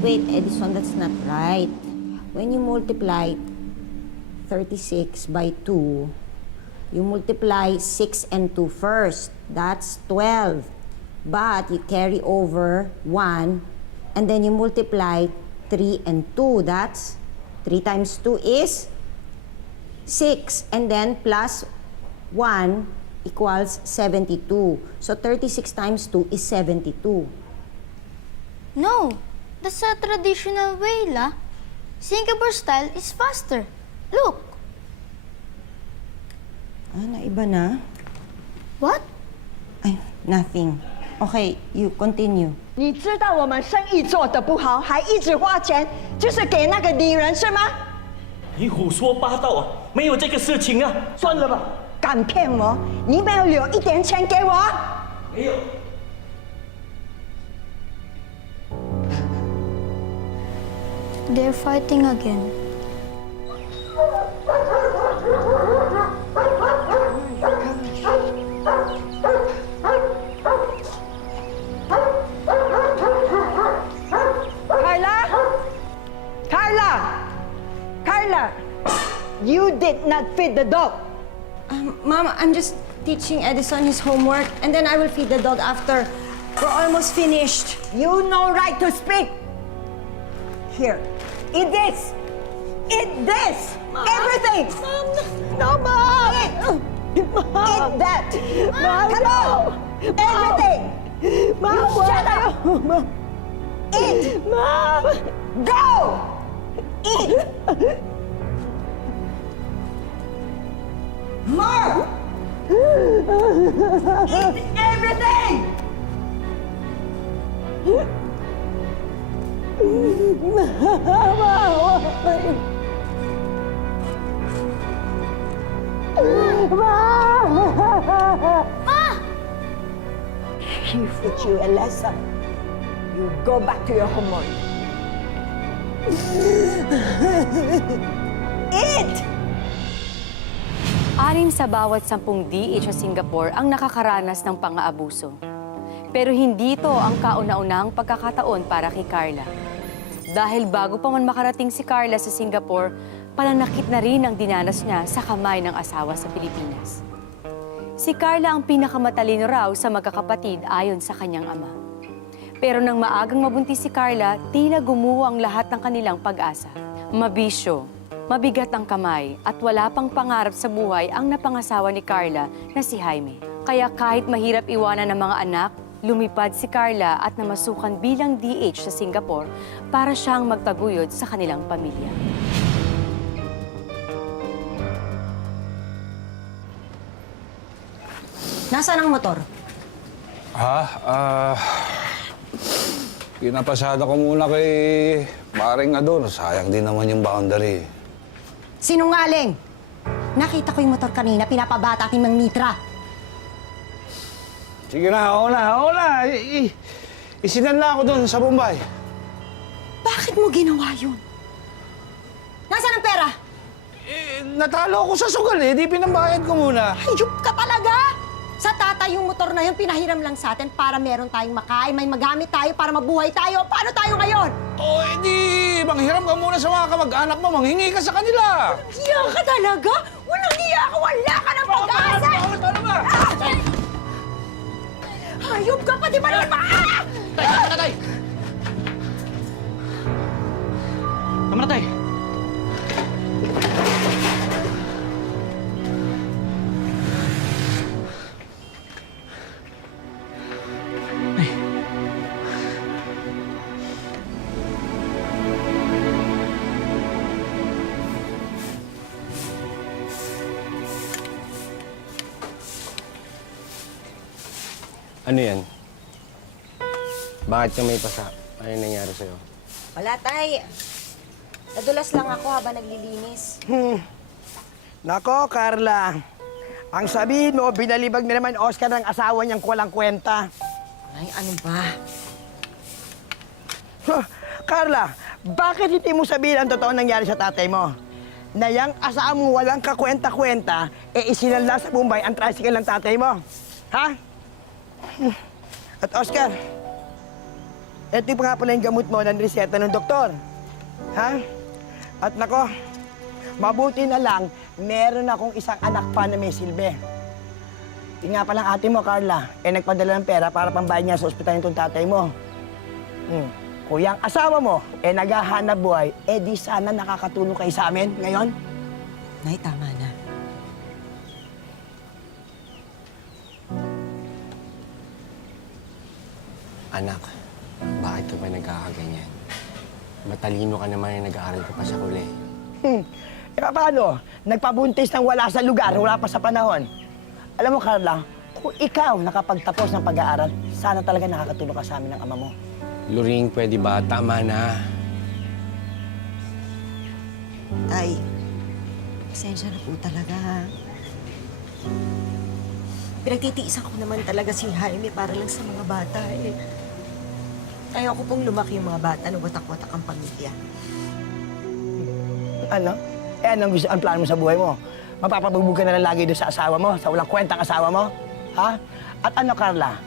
Wait, Edison, that's not right. When you multiply 36 by 2, you multiply 6 and 2 first. That's 12. But you carry over 1, and then you multiply 3 and 2. That's 3 times 2 is 6. And then plus 1 equals 72. So 36 times 2 is 72. No, that's a traditional way, La. Singapore style is faster. Look. Ah, naiba na? What? Ay, nothing. Okay, you continue. 你知道我们生意做得不好，还一直花钱，就是给那个女人是吗？你胡说八道啊！没有这个事情啊！算了吧，敢骗我？你没有留一点钱给我？没有。 They're fighting again. Carla, you did not feed the dog. Mom, I'm just teaching Edison his homework, and then I will feed the dog after. We're almost finished. You no right to speak. Here, eat this. Eat this. Mom. Everything. Mom, no, Mom! Eat that. Mom, come on. Everything. Mom, Shut up. Mom. Eat. Mom! Go. Eat. More. Eat everything. He teach you a lesson. You go back to your homework. Eat! 6 sa bawat 10 DH sa Singapore ang nakakaranas ng pang-aabuso. Pero hindi ito ang kauna-unahang pagkakataon para kay Carla. Dahil bago pa man makarating si Carla sa Singapore, pananakit na rin ang dinanas niya sa kamay ng asawa sa Pilipinas. Si Carla ang pinakamatalino raw sa magkakapatid ayon sa kanyang ama. Pero nang maagang mabuntis si Carla, tila gumuho ang lahat ng kanilang pag-asa. Mabisyo, mabigat ang kamay at wala pang pangarap sa buhay ang napangasawa ni Carla na si Jaime. Kaya kahit mahirap iwanan ng mga anak, lumipad si Carla at namasukan bilang DH sa Singapore para siyang magtaguyod sa kanilang pamilya. Nasaan ang motor? Pinapasada ko muna kay Maring Ador. Sayang din naman yung boundary. Sinungaling! Nakita ko yung motor kanina, pinapabata ating Mang Mitra. Sige na, ako na. Isinanla ako doon sa Bombay. Bakit mo ginawa yun? Nasaan ang pera? Natalo ako sa sugal di pinambayad ko muna. Hayop ka talaga! Sa tatay yung motor na yun, pinahiram lang sa atin para meron tayong makain, may magamit tayo para mabuhay tayo. Paano tayo ngayon? Manghiram ka muna sa mga kamag-anak mo, manghingi ka sa kanila. Hiya ka talaga? Walang hiya ka, wala ka ng pag-asa! Paano ba? Hayop ka, pati ba naman ba? Tay! Tama na, tay! Ano yan? Bakit ka may pasa? Ano yung nangyari sa'yo? Wala, tay. Nadulas lang ako habang naglilinis. Nako, Carla. Ang sabihin mo, binalibag na naman Oscar ng asawa niyang walang kwenta. Ay, ano ba? Carla, bakit hindi mo sabihin ang totoo nangyari sa tatay mo? Na yung asawa mo walang kakwenta-kwenta, isinanla sa Bombay ang tricycle ng tatay mo. Ha? At Oscar, ito yung nga pala yung gamot mo na reseta ng doktor. Ha? At nako, mabuti na lang, meron akong isang anak pa na may silbi. Yung nga palang ate mo, Carla, nagpadala ng pera para pambayad niya sa ospital ng tatay mo. Kuya, ang asawa mo, naghahanap buhay, di sana nakakatulong kayo sa amin ngayon. Nay, tama na. Anak, bakit ka ba nagkakaganyan? Matalino ka naman yung nag-aaral ka pa sa kuli. Paano? Nagpabuntis ng wala sa lugar, wala pa sa panahon. Alam mo, Carla, kung ikaw nakapagtapos ng pag-aaral, sana talaga nakakatulong ka sa amin ng ama mo. Luring, pwede ba? Tama na. Tay, pasensya na po talaga, ha? Pinagtitiisan ko naman talaga si Jaime para lang sa mga bata, eh. Ayoko pong lumaki yung mga bata na watak-watak ang pamilya. Ano? Ang plano mo sa buhay mo? Mapapabugbog ka na lang lagi doon sa asawa mo, sa walang kwentang asawa mo? Ha? At ano, Carla?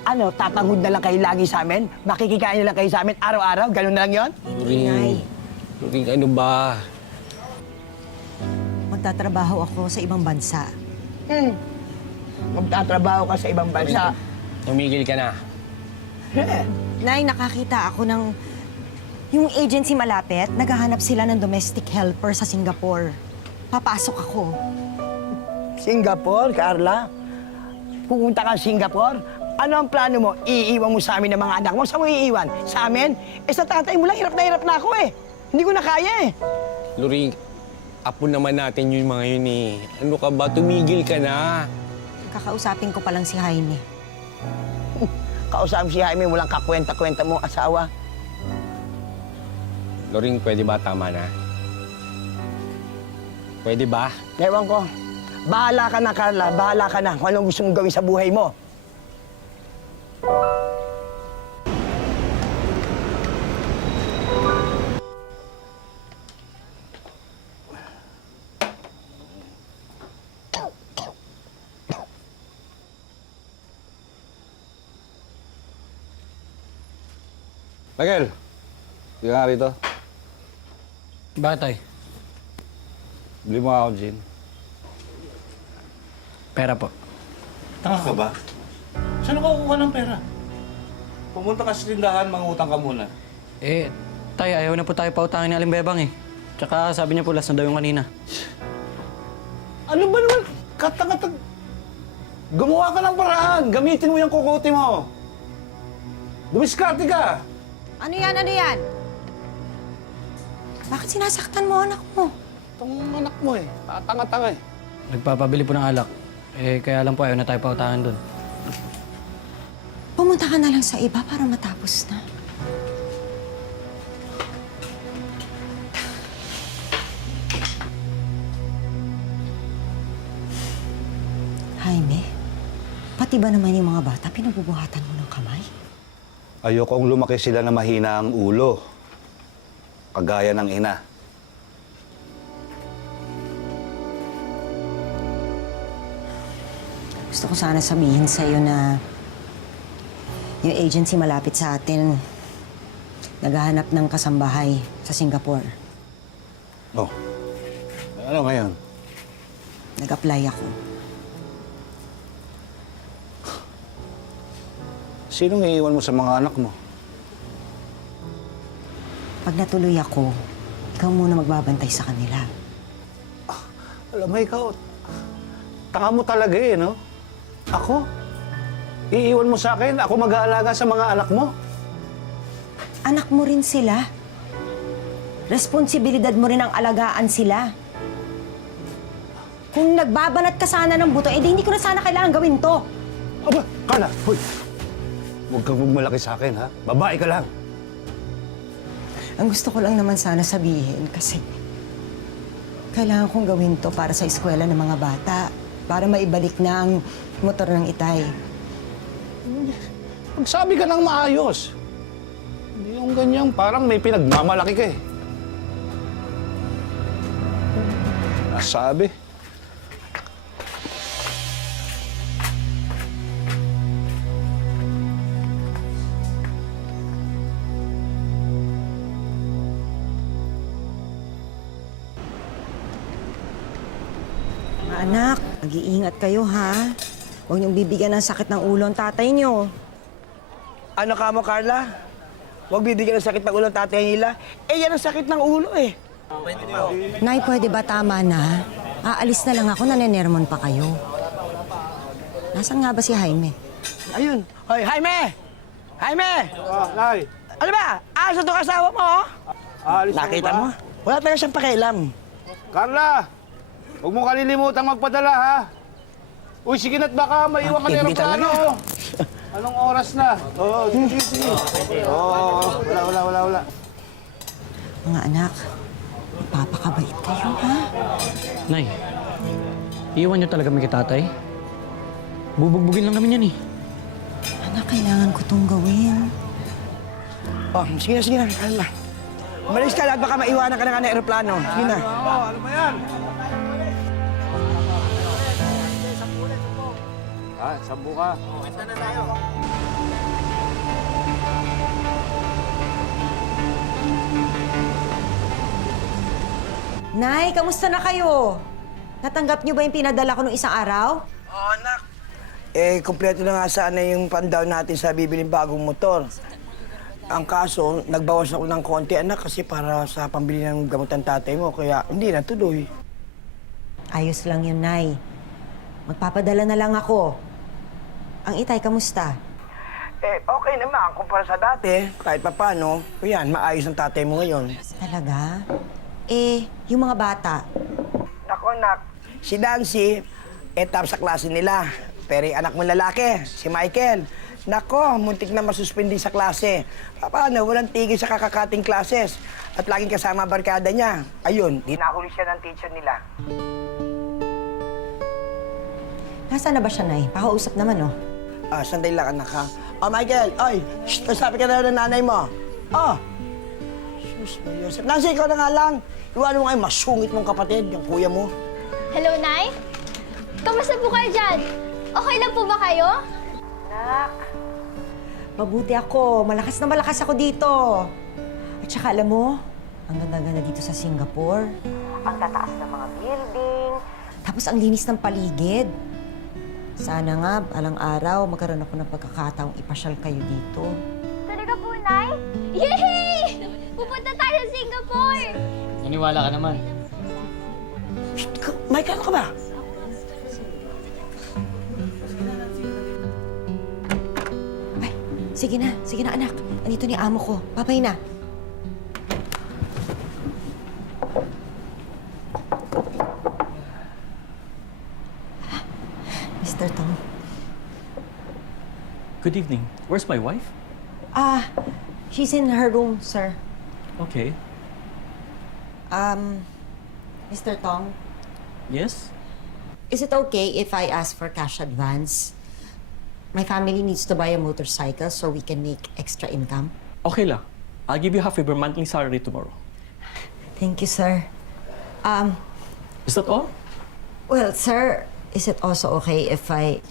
Ano, tatanghod na lang kayo lagi sa amin? Makikikain na lang kayo sa amin araw-araw? Ganun na lang yon? Luring, Luring, ano ba? Magtatrabaho ako sa ibang bansa. Magtatrabaho ka sa ibang bansa. Tumigil ka na. Nay, nakakita ako ng... Yung agency malapit, naghahanap sila ng domestic helper sa Singapore. Papasok ako. Singapore, Carla? Pupunta ka sa Singapore? Ano ang plano mo? Iiwan mo sa amin ng mga anak mo? Saan mo iiwan? Sa amin? Sa tatay mo lang, hirap na ako eh. Hindi ko na kaya eh. Luring, apo naman natin yung mga yun eh. Ano ka ba? Tumigil ka na. Kakausapin ko pa lang si Jaime. Kausap si Jaime, walang kakwenta-kwenta mo asawa. Luring, pwede ba? Tama na. Pwede ba? Ewan ko. Bahala ka na, Carla. Bahala ka na kung anong gusto mong gawin sa buhay mo. Miguel, hindi ka nga rito. Bakit, tay? Bili mo ako, gin. Pera po. Tanga ka ba? Saan ka kukuha ng pera? Pumunta ka sa tindahan, mangutang ka muna. Eh, tay, ayaw na po tayo pautangin ni Aling Bebang eh. Tsaka sabi niya po last na daw yung kanina. Ano ba naman? Katang-katang... Gumawa ka ng paraan. Gamitin mo yung kukuti mo. Dumiskarte ka. Ano yan? Ano yan? Bakit sinasaktan mo anak mo? Itong anak mo eh. Tanga-tanga eh. Nagpapabili po ng alak. Eh, kaya lang po ayaw na tayo pautangin doon. Pumunta ka na lang sa iba para matapos na. Jaime, pati ba naman yung mga bata pinabubuhatan mo ng kamay? Ayokong lumaki sila na mahina ang ulo. Kagaya ng ina. Gusto ko sana sabihin sa'yo na yung agency malapit sa atin naghahanap ng kasambahay sa Singapore. Oh. Ano ngayon? Nag-apply ako. Sinong iiwan mo sa mga anak mo? Pag natuloy ako, ikaw muna magbabantay sa kanila. Alam mo, ikaw, tanga mo talaga eh, no? Ako? Iiwan mo sa akin? Ako mag-aalaga sa mga anak mo? Anak mo rin sila. Responsibilidad mo rin ang alagaan sila. Kung nagbabanat ka sana ng buto, edi hindi ko na sana kailangan gawin to. Aba, Carla, hoy! Huwag kang magmalaki sa akin, ha? Babae ka lang. Ang gusto ko lang naman sana sabihin kasi kailangan kong gawin to para sa eskwela ng mga bata. Para maibalik na ang motor ng itay. Magsabi ka ng maayos. Hindi yung ganyan, parang may pinagmamalaki ka eh. Nasabi. Anak, mag-iingat kayo, ha? Huwag niyong bibigyan ng sakit ng ulo ang tatay niyo. Ano ka mo, Carla? Huwag bibigyan ng sakit ng ulo ang tatay nila. Eh, yan ang sakit ng ulo eh. Nay, pwede ba tama na? Aalis na lang ako, nanenermon pa kayo. Nasaan nga ba si Jaime? Ayun. Hoy, Jaime! Jaime! Nay! Ano ba? Alis na itong asawa mo, oh? Aalis na Nakita ba? mo? Wala talaga siyang pakialam. Carla! Huwag mo kalilimutang magpadala, ha? Uy, sige na't baka maiwan ka ng Hindi aeroplano. talaga. Anong oras na? Oo, sige. Oo, wala. Mga anak, papakabait kayo, ha? Nay, iwan niyo talaga kami kay tatay? Bubugbugin lang namin yan eh. Anak, kailangan ko tong gawin. Oh, sige na, Carla. Malis ka lang, baka maiwanan ka na nga ng aeroplano. Sige na. Oo, ano ba yan? Sambu ka. Nay, kamusta na kayo? Natanggap niyo ba yung pinadala ko nung isang araw? Oo, anak. Eh, kompleto na nga sana yung pan-down natin sa bibiling bagong motor. Ang kaso, nagbawas ako ng konti, anak, kasi para sa pambili ng gamot ng tatay mo, kaya hindi na tuloy. Ayos lang yun, Nay. Magpapadala na lang ako. Ang itay, kamusta? Eh, okay naman, kumpara sa dati, kahit papano, yan, maayos ang tatay mo ngayon. Talaga? Eh, yung mga bata, Nako, anak, si Nancy, top sa klase nila. Pero yung anak mo lalaki, si Michael, nako, muntik na masuspindi sa klase. Paano, walang tigil sa kakakating classes. At laging kasama ang barkada niya. Ayun, dinahuli siya ng teacher nila. nasaan na ba siya, Nay? Pakausap naman, oh. Sandali lang, anak, ha? Oh, Michael, oy, shh, sabi ka na ng nanay mo. Oh, sus, Joseph. Nancy, ikaw na nga lang. Iwanan mo kayo, masungit mong kapatid, yung kuya mo. Hello, Nay? Kamusta po kayo dyan? Okay lang po ba kayo? Mabuti ako. Malakas na malakas ako dito. At saka, alam mo, ang ganda-ganda dito sa Singapore. Ang tataas ng mga building. Tapos ang linis ng paligid. Sana nga, alang araw, magkaroon ako ng pagkakataong ipasyal kayo dito. Talaga po, Nay? Yay! Pupunta tayo sa Singapore! Naniwala ka naman. Shh, Michael, ano ka ba? Ay, sige na, anak. Andito ni amo ko. Papay na. Mr. Tom. Good evening. Where's my wife? She's in her room, sir. Okay. Mr. Tong, Yes? is it okay if I ask for cash advance? My family needs to buy a motorcycle so we can make extra income. Okay lang. I'll give you half of your monthly salary tomorrow. Thank you, sir. Is that all? Well, sir, is it also okay if I...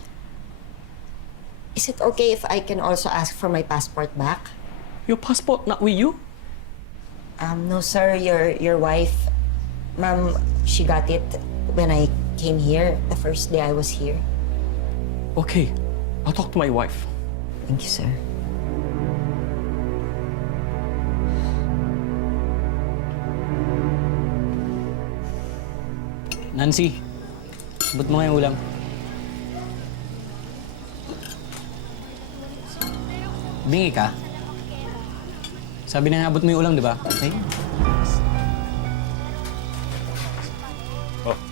Is it okay if I can also ask for my passport back? Your passport not with you? No, sir, your wife, ma'am, she got it when I came here, the first day I was here. Okay. I'll talk to my wife. Thank you, sir. Nancy, abot mo nga yung ulam. Bingi ka? Sabi na abot mo yung ulam, di ba? Okay.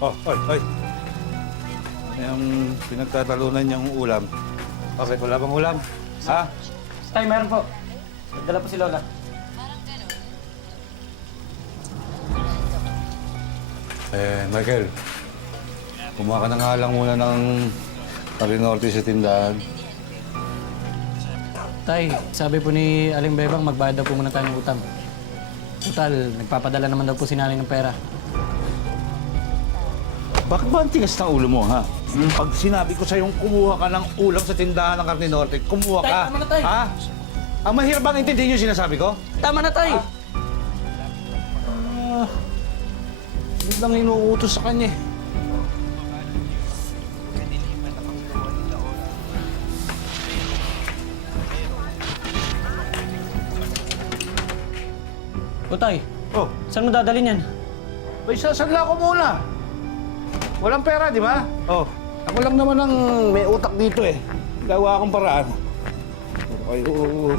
Oy. Yung pinagtatalunan niyang ulam. Bakit wala bang ulam? Ha? Tay, meron po. Nagdala po si Lola. Michael, kumuha ka na nga lang muna ng Parinorte sa tindahan. Tay, sabi po ni Aling Bebang, magbayad daw po muna tayo ng utang. Total, nagpapadala naman daw po si nanay ng pera. Bakit ba ang tigas ng ulo mo, ha? Pag sinabi ko sa'yong kumuha ka ng ulam sa tindahan ng Carne Norte, kumuha ka. Tay, tama na, tay. Ha? Ang mahirap bang intindihin yung sinasabi ko? Tama na, Tay! Hindi lang inuutos sa kanya eh. O tay, Oh, saan mo dadalhin yan? may sasadla ko muna. Walang pera, di ba? Oh, ako lang naman ang may utak dito eh. Gawa akong paraan. Ay, oo.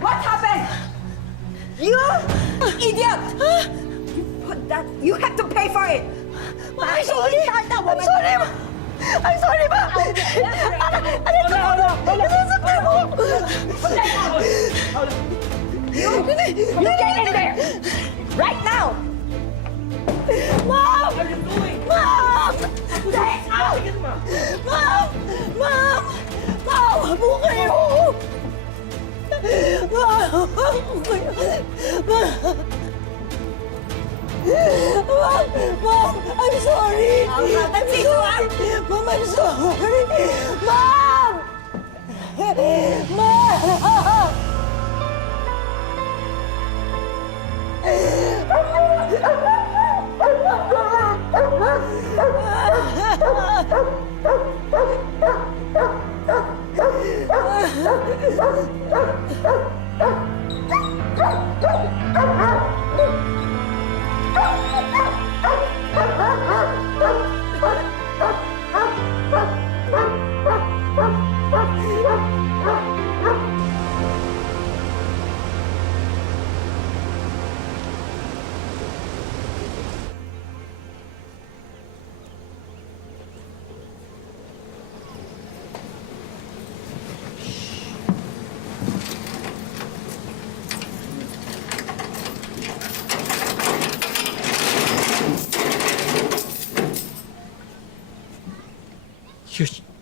What happened? You idiot! Put that. You have to pay for it. I'm sorry. I'm sorry. I'm sorry, ma. You get in there right now. Mom! What are you doing? Mom! Stay out! Mom! Mom! Mom! Abo kayo! Mom! Mom! I'm sorry! I'm sorry! Mom, I'm sorry! Mom! Mom!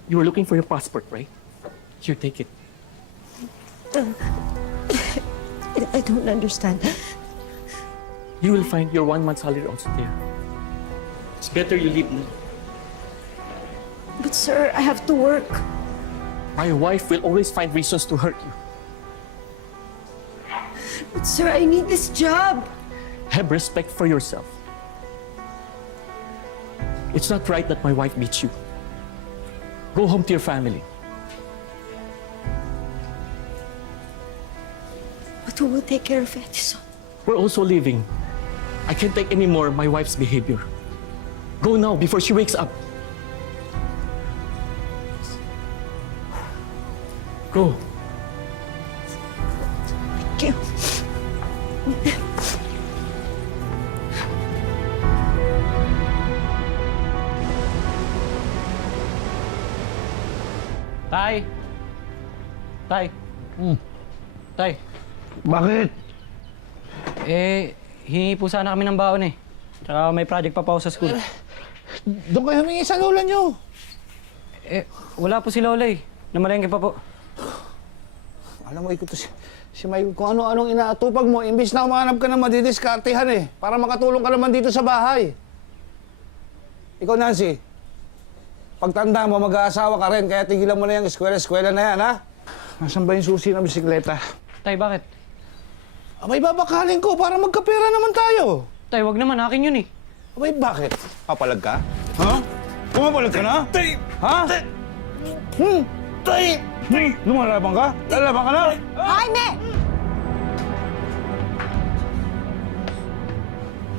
You were looking for your passport, right? Here, take it. I don't understand. You will find your 1 month salary also there. It's better you leave now. But sir, I have to work. My wife will always find reasons to hurt you. But sir, I need this job. Have respect for yourself. It's not right that my wife beats you. Go home to your family. But who will take care of Edison? We're also leaving. I can't take any more of my wife's behavior. Go now before she wakes up. Go. Thank you. Tay! Tay! Tay, Bakit? hingi po sana kami ng baon eh. Tsaka may project pa po ako sa school. Doon kayo humingi sa lola nyo. Wala po si Lola eh. Namalengke pa po. Alam mo, ikaw to si May, kung ano-anong inaatupag mo, imbis na umanap ka na madidiskartehan eh, para makatulong ka naman dito sa bahay. Ikaw, Nancy, pagtanda mo, mag-aasawa ka rin, kaya tigilan mo na yung eskwela-eskwela na yan, ha? Nasaan ba yung susi ng bisikleta? Tay, bakit? Abay, babakalin ko para magkapera naman tayo. Tay, wag naman. Akin yun eh. Abay, bakit? Papalag ka? Ha? Pumapalag ka na? Tay! Ha? Tay! Lumalaban ka? Lalaban ka na? Jaime!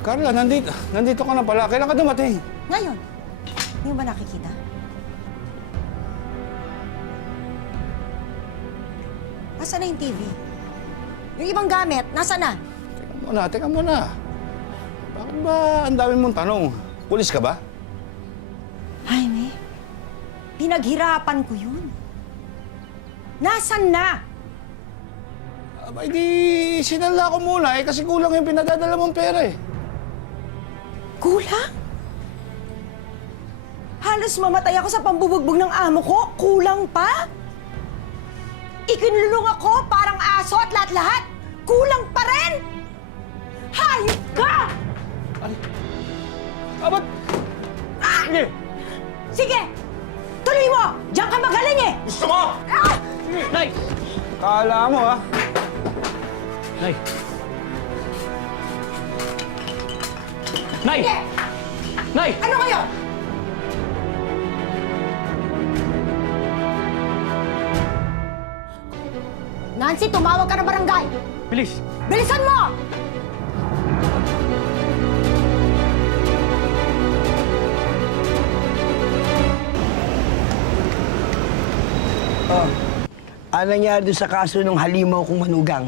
Carla, nandito ka na pala. Kailan ka dumating? Ngayon, hindi mo ba nakikita? Nasaan na yung TV? Yung ibang gamit, nasaan na? Teka muna. Bakit ba ang dami mong tanong? Pulis ka ba? Jaime, pinaghirapan ko yun. Nasaan na? Abay, di sinala ko muna eh kasi kulang yung pinadadala mong pera eh. Kulang? Halos mamatay ako sa pambubugbog ng amo ko. Kulang pa? Ikinulong ako parang aso at lahat-lahat. Kulang pa rin? Hayop ka! Abat! Sige! Kala mo, ha? Nay! Nay! Nay! Ano kayo? Nancy, tumawag ka na barangay! Bilis! Bilisan mo! Oh, ano nangyari doon sa kaso ng halimaw kong manugang?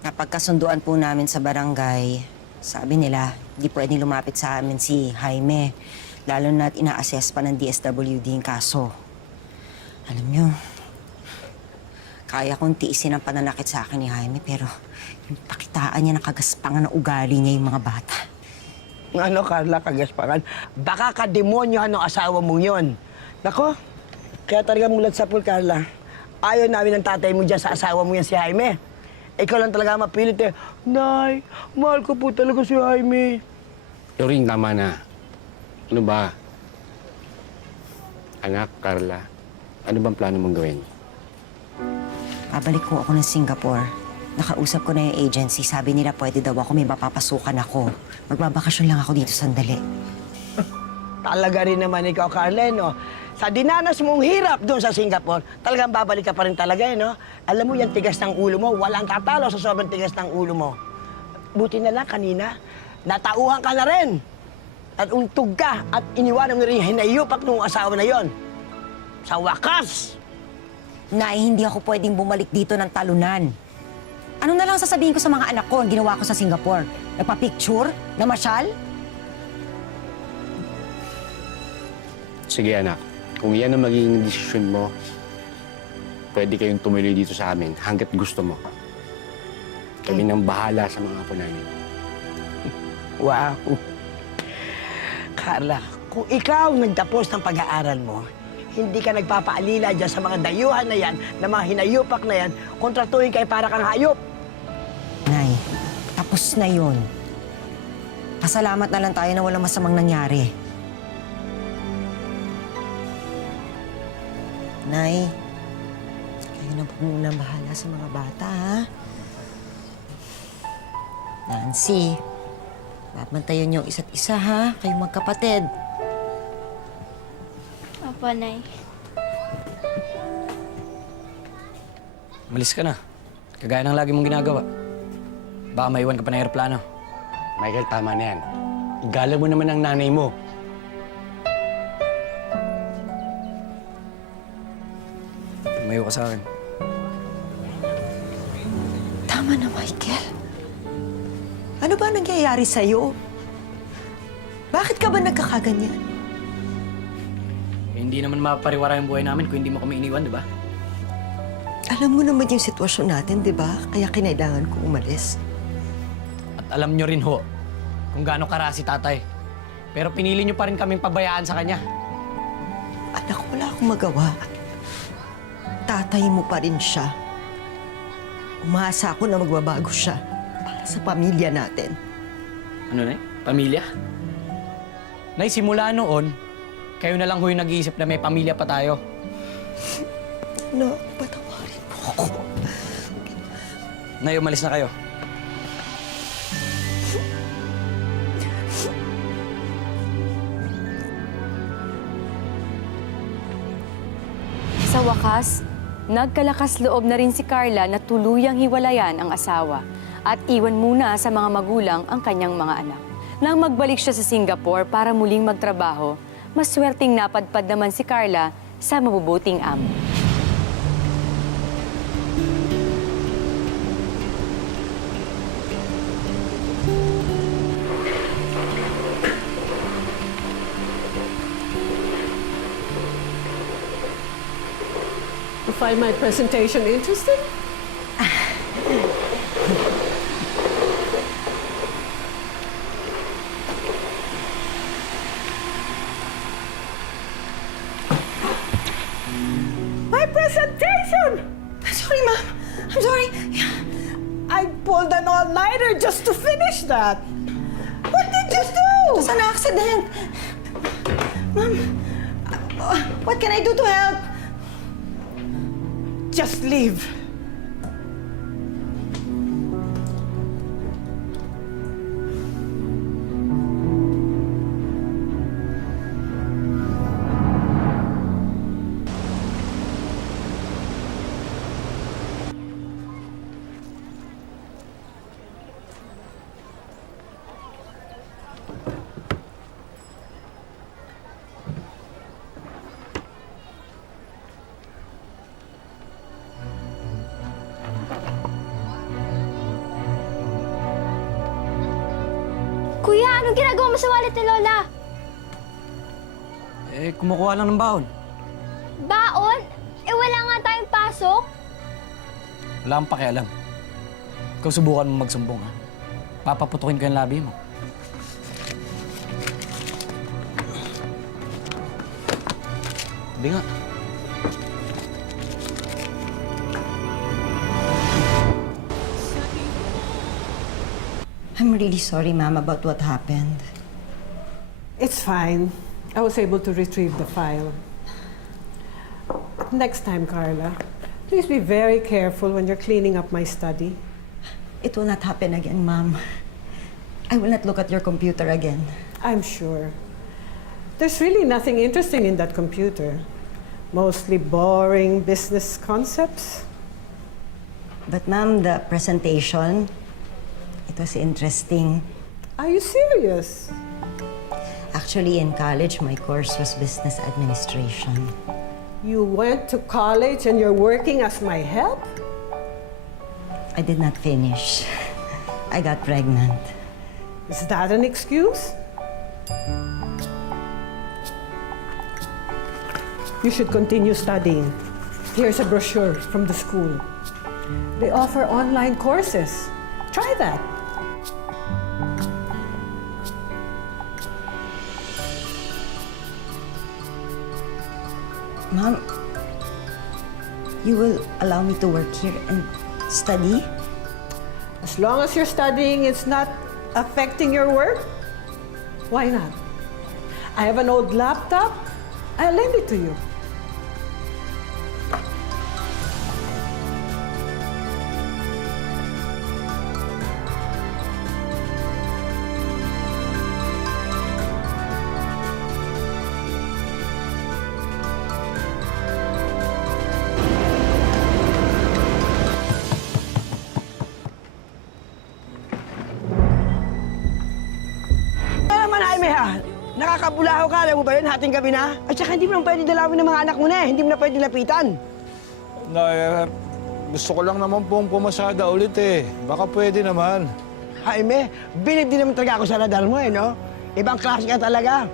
Napagkasunduan po namin sa barangay, sabi nila, di pwedeng lumapit sa amin si Jaime. Lalo na't ina-assess pa ng DSWD yung kaso. Alam nyo, kaya kong tiisin ang pananakit sa akin ni Jaime, pero yung pakitaan niya ng kagaspangan ng ugali niya yung mga bata. Ano, Carla, kagaspangan? Baka kademonyohan ng asawa mong yon. Nako, kaya talaga mulat sa pool, Carla. Ayaw namin ng tatay mo dyan sa asawa mo yan si Jaime. Ikaw lang talaga mapilit eh. Nay, mahal ko po talaga si Jaime. Loring, tama na. Ano ba? Anak, Carla, ano bang plano mong gawin? Pabalik po ako ng Singapore. Nakausap ko na yung agency. Sabi nila pwede daw ako, may mapapasukan ako. Magbabakasyon lang ako dito sandali. Talaga rin naman ikaw, Carla, no? Sa dinanas mong hirap doon sa Singapore, talagang babalik ka pa rin talaga, eh, no? Alam mo, yung tigas ng ulo mo, walang tatalo sa sobrang tigas ng ulo mo. Buti na lang kanina, natauhan ka na rin. At untog ka at iniwanan mo rin yung hinayupak ng asawa na yon. Sa wakas! Nay, hindi ako pwedeng bumalik dito ng talunan. Ano na lang sasabihin ko sa mga anak ko ang ginawa ko sa Singapore? Nagpa-picture? Namasyal? Sige, anak. Kung yan ang magiging desisyon mo, pwede kayong tumuloy dito sa amin hanggat gusto mo. Kami nang bahala sa mga apo namin. Wow! Carla, kung ikaw nagtapos ng pag-aaral mo, hindi ka nagpapaalila dyan sa mga dayuhan na yan, na mga hinayupak na yan, kontratuhin kayo para kang hayop. Nay, tapos na yun. Pasalamat na lang tayo na walang masamang nangyari. Nay, kayo na po muna bahala sa mga bata, ha? Nancy, babantayan niyo ang isa't isa, ha? Kayong magkapatid. Opo, Nay. Malis ka na. Kagaya ng lagi mong ginagawa. Baka maiwan ka pa ng aeroplano. Michael, tama na yan. Igala mo naman ang nanay mo. Tumayo ka sa akin. Tama na, Michael. Ano ba nangyayari sa'yo? Bakit ka ba nagkakaganyan? Hindi naman mapapariwara yung buhay namin kung hindi mo kami iniwan, di ba? Alam mo naman yung sitwasyon natin, di ba? Kaya kinailangan ko umalis. At alam nyo rin ho kung gaano kara si tatay. Pero pinili nyo pa rin kaming pabayaan sa kanya. Anak, wala akong magawa. Tatay mo pa rin siya. Umaasa ako na magbabago siya para sa pamilya natin. Ano, Nay? Pamilya? Nay, simula noon, kayo na lang ho yung nag-iisip na may pamilya pa tayo. No, patawarin mo ako. Nay, umalis na kayo. Sa wakas, nagkalakas loob na rin si Carla na tuluyang hiwalayan ang asawa at iwan muna sa mga magulang ang kanyang mga anak. Nang magbalik siya sa Singapore para muling magtrabaho, maswerteng napadpad naman si Carla sa mabubuting amo. You find my presentation interesting? My presentation! I'm sorry, Mom. I'm sorry. I pulled an all-nighter just to finish that. What did you do? It was an accident. Mom, what can I do to help? Just leave. Anong ginagawa mo sa wallet ni Lola? Eh, kumukuha lang ng baon. Baon? Eh wala nga tayong pasok. Wala kang pakialam. Ikaw subukan mo magsumbong, ha? Papaputukin ko yung labi mo. Hindi nga. I'm really sorry, ma'am, about what happened. It's fine. I was able to retrieve the file. Next time, Carla, please be very careful when you're cleaning up my study. It will not happen again, ma'am. I will not look at your computer again. I'm sure. There's really nothing interesting in that computer. Mostly boring business concepts. But, ma'am, the presentation, it was interesting. Are you serious? Actually, in college, my course was business administration. You went to college and you're working as my help? I did not finish. I got pregnant. Is that an excuse? You should continue studying. Here's a brochure from the school. They offer online courses. Try that. Ma'am, you will allow me to work here and study? As long as you're studying, it's not affecting your work, why not? I have an old laptop. I'll lend it to you. Ano naman, Jaime, ha? Nakakabulaho ka, alam mo ba yun? Hating gabi na. At saka hindi mo naman pwede dalawin ng mga anak mo na eh. Hindi mo na pwede lapitan. Gusto ko lang naman pong pumasada ulit eh. Baka pwede naman. Jaime, bilib din naman talaga ako sa radar mo eh, no? Ibang klase ka talaga.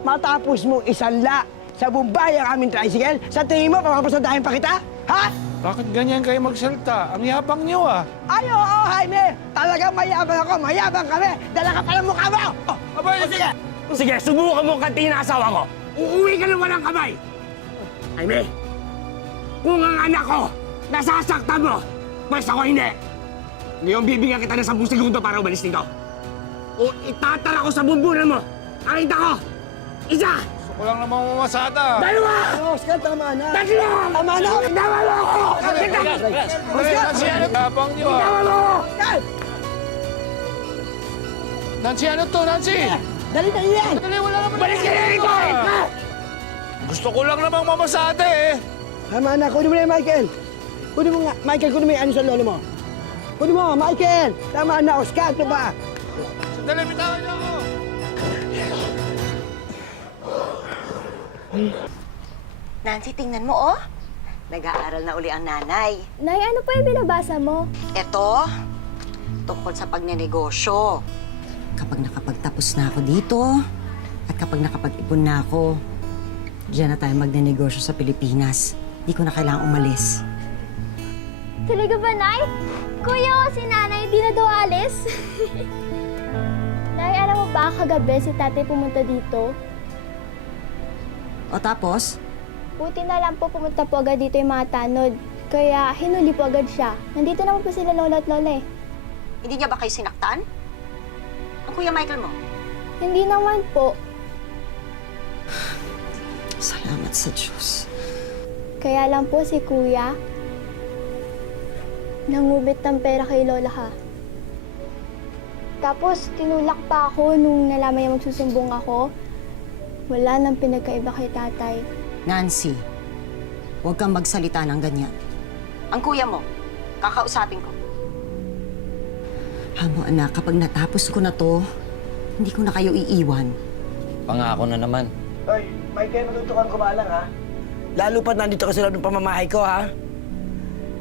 Matapos mo isanla sa Bombay ang aming tricycle, sa tingin mo, papapasadahin pa kita? Ha? Bakit ganyan kayo magsalita? Ang yapang niyo ah. Ay, oo, Jaime! Talagang mayabang ako, mayabang kami! Dala ka pa ng mukha mo! Oh, abay, sige! Sige, subukan mo kantiin ang asawa ko. Uuwi ka ng walang kamay. Jaime, kung ang anak ko nasasaktan mo, pues ako hindi. Ngayon bibigyan kita ng 10 segundo para umalis dito. O itatara ko sa bumbunan mo. Nakita ko! Isa! Gusto ko lang naman pumasada. Dalawa! Oscar, tama na! Tatlo! Tama na! Tama mo ako! Nancy, ano yapang niyo ah? Tama mo! Nancy, ano to, Nancy? Dali yan! Dali, wala naman. Balik ka na rito! Gusto ko lang namang mamasada eh. Tama na, kunin mo na yan, Michael. Kunin mo nga, Michael, kunin mo yung ano sa lolo mo. Kunin mo, Michael! Tama na, Oscar, ito ba? Sandali, bitawan niyo ako. Nancy, tingnan mo, oh. Nag-aaral na uli ang nanay. Nay, ano pa yung binabasa mo? Ito, tungkol sa pagnenegosyo. Kapag nakapagtapos na ako dito, at kapag nakapag-ipon na ako, diyan na tayo magnenegosyo sa Pilipinas. Di ko na kailangang umalis. Talaga ba, Nay? Kuya, si Nanay di na daw alis. Nay, alam mo ba, kagabi si tatay pumunta dito? O tapos? Buti na lang po pumunta po agad dito yung mga tanod. Kaya hinuli po agad siya. Nandito naman po sila lola at lola eh. Hindi niya ba kayo sinaktan? Ang Kuya Michael mo? Hindi naman po. Salamat sa Diyos. Kaya lang po si Kuya, nangubit ng pera kay Lola ha. Tapos tinulak pa ako nung nalaman niya magsusumbong ako. Wala nang pinagkaiba kay tatay. Nancy, huwag kang magsalita ng ganyan. Ang kuya mo, kakausapin ko. Amo anak, kapag natapos ko na to, hindi ko na kayo iiwan. Pangako na naman. Hoy, Michael, matutukan ko ba lang, ha? Lalo pa nandito ka sa loob ng pamamahay ko, ha?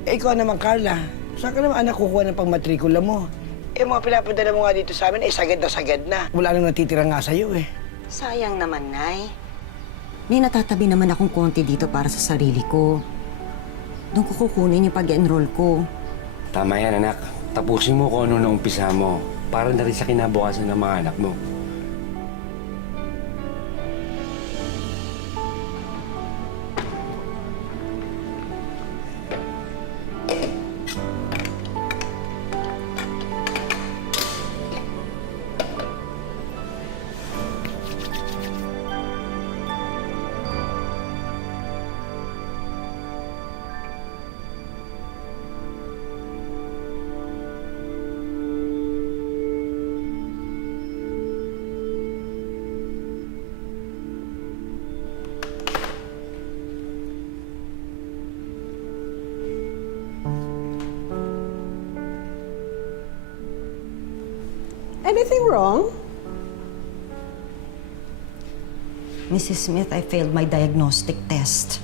Eh, ikaw naman, Carla. Saan ka naman anak kukuha ng pangmatrikula mo? Yung mga pinapadala mo nga dito sa amin, sagad na sagad na. Wala nang natitira nga sa'yo eh. Sayang naman, Nay. May natatabi naman akong konti dito para sa sarili ko. Doon ko kukunin yung pag-enroll ko. Tama yan, anak. Tapusin mo kung ano na umpisa mo. Para na rin sa kinabukasan ng mga anak mo. Anything wrong? Mrs. Smith, I failed my diagnostic test.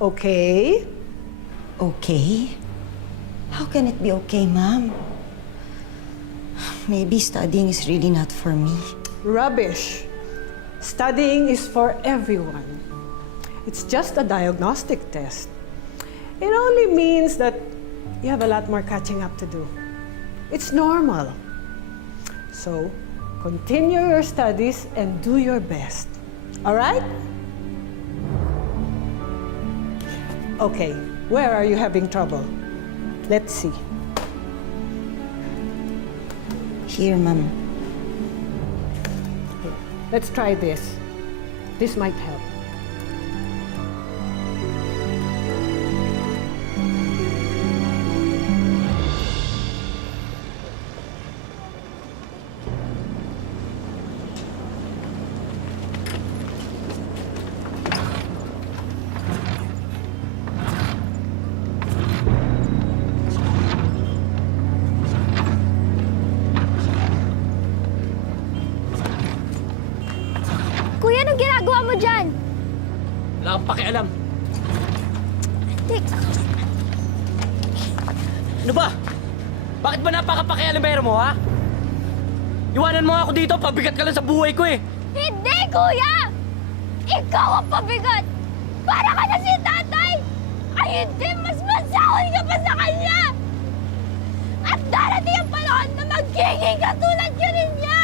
Okay. Okay? How can it be okay, Ma'am? Maybe studying is really not for me. Rubbish. Studying is for everyone. It's just a diagnostic test. It only means that you have a lot more catching up to do. It's normal. So, continue your studies and do your best. All right? Okay, where are you having trouble? Let's see. Here, Ma'am. Let's try this. This might help. Kuya, anong ginagawa mo dyan? Wala kang pakialam. Tik, Ano ba? Bakit ba napaka-pakialamero mo, ha? Iwanan mo ako dito, pabigat ka lang sa buhay ko eh. hindi, kuya! Ikaw ang pabigat! Para ka na si tatay! Ay, hindi! Mas masahol ka pa sa kanya! At darating ang panahon na magiging katulad ka rin niya!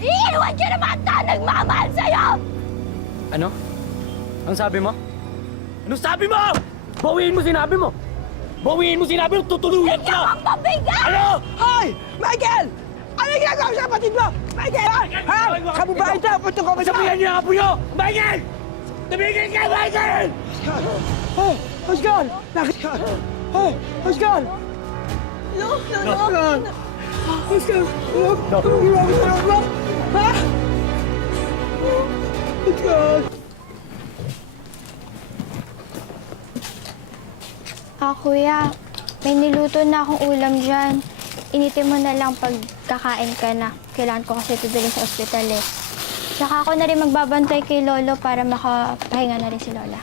Iiwan ka ng mga tao nagmamahal sa'yo! Ano? Ang sabi mo? Anong sabi mo? Bawiin mo sinabi mo! Bawiin mo sinabi mo, tutuluyan Ikaw ka! ang pabigat! Ano? Hoy! Michael! Ano yung ginagawa mo sa kapatid mo? Michael! Ha? Kababae siya, punto ko Sabihan niyo ang apo niyo! Michael! Tumigil ka, Michael! Hey! What's gone? Bakit? Hey! What's gone? Look! What's gone? Look! Look! Ha? What's gone? Kuya, may niluto na akong ulam dyan. Initin mo na lang pag kakain ka na. Kailangan ko kasi ito dalhin sa ospital eh. Tsaka ako na rin magbabantay kay Lolo para makapahinga na rin si Lola.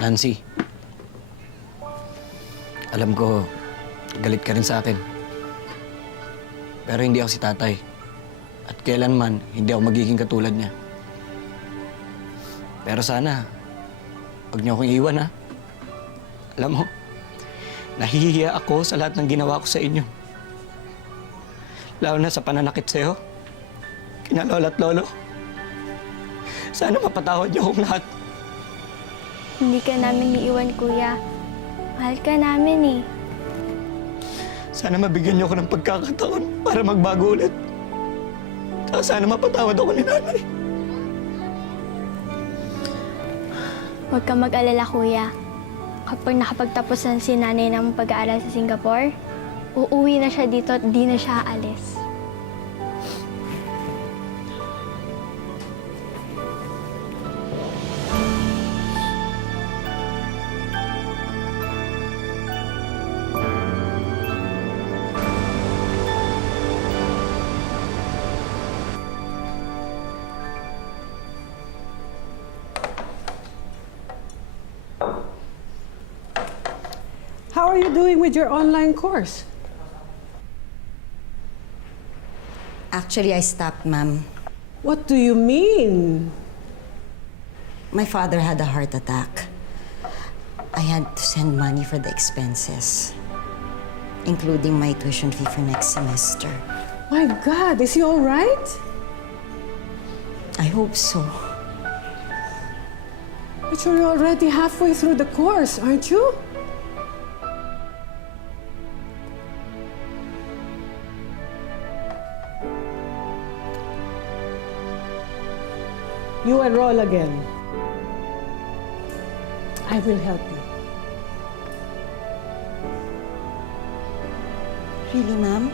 Nancy. Alam ko, galit ka rin sa akin. Pero hindi ako si tatay. At kailanman, hindi ako magiging katulad niya. Pero sana, huwag niyo akong iwan, ha? Alam mo, nahihiya ako sa lahat ng ginawa ko sa inyo. Lalo na sa pananakit sa'yo, kina lola at lolo. Sana mapatawad niyo akong lahat. Hindi ka namin iiwan, Kuya. Mahal ka namin eh. Sana mabigyan niyo ako ng pagkakataon para magbago ulit. Tsaka sana mapatawad ako ni nanay. Huwag kang mag-alala, Kuya. Kapag nakapagtapos na si nanay ng pag-aaral sa Singapore, uuwi na siya dito at di na siya aalis. are you doing with your online course? Actually, I stopped, ma'am. What do you mean? My father had a heart attack. I had to send money for the expenses, including my tuition fee for next semester. My God, is he all right? I hope so. But you're already halfway through the course, aren't you? You enroll again. I will help you. Really, ma'am?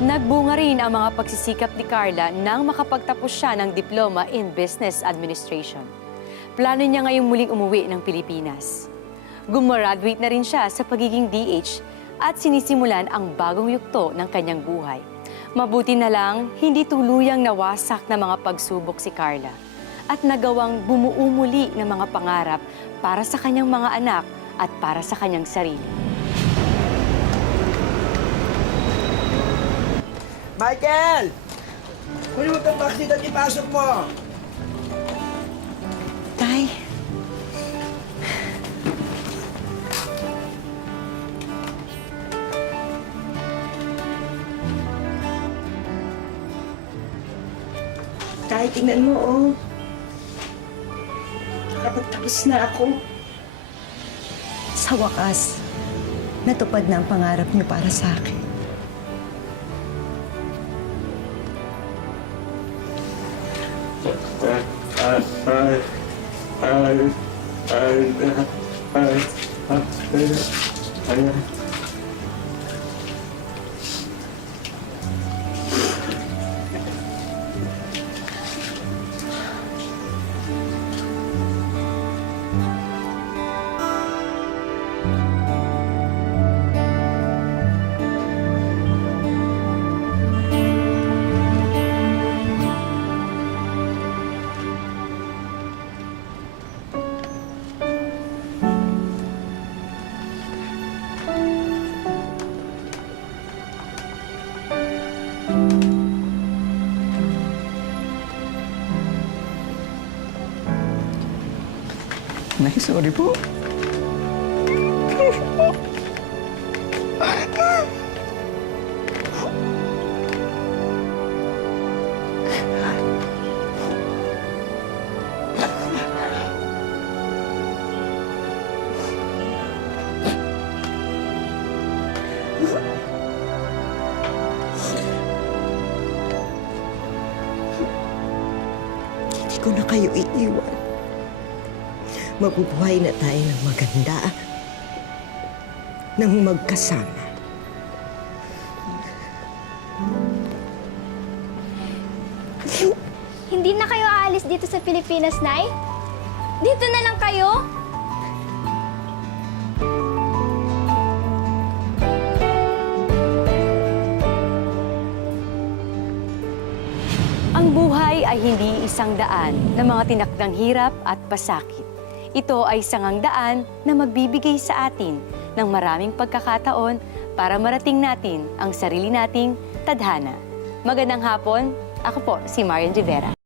Nagbunga rin ang mga pagsisikap ni Carla nang makapagtapos siya ng diploma in business administration. Plano niya ngayong muling umuwi ng Pilipinas. Gumraduate na rin siya sa pagiging DH at sinisimulan ang bagong yugto ng kanyang buhay. Mabuti na lang, hindi tuluyang nawasak na mga pagsubok si Carla at nagawang bumuo muli ng mga pangarap para sa kanyang mga anak at para sa kanyang sarili. Michael! Kunin mo itong vaccine at ipasok mo! Tay. Tay, tingnan mo, oh. Nakapagtapos na ako. Sa wakas, natupad na ang pangarap niyo para sa akin. Nay, sorry po. Hindi ko na kayo iiwan. Mabubuhay na tayo ng maganda. Nang magkasama. Hindi na kayo aalis dito sa Pilipinas, Nay? Dito na lang kayo? Ang buhay ay hindi isang daan na mga tinakdang hirap at pasakit. Ito ay sangang daan na magbibigay sa atin ng maraming pagkakataon para marating natin ang sarili nating tadhana. Magandang hapon, ako po si Marian Rivera.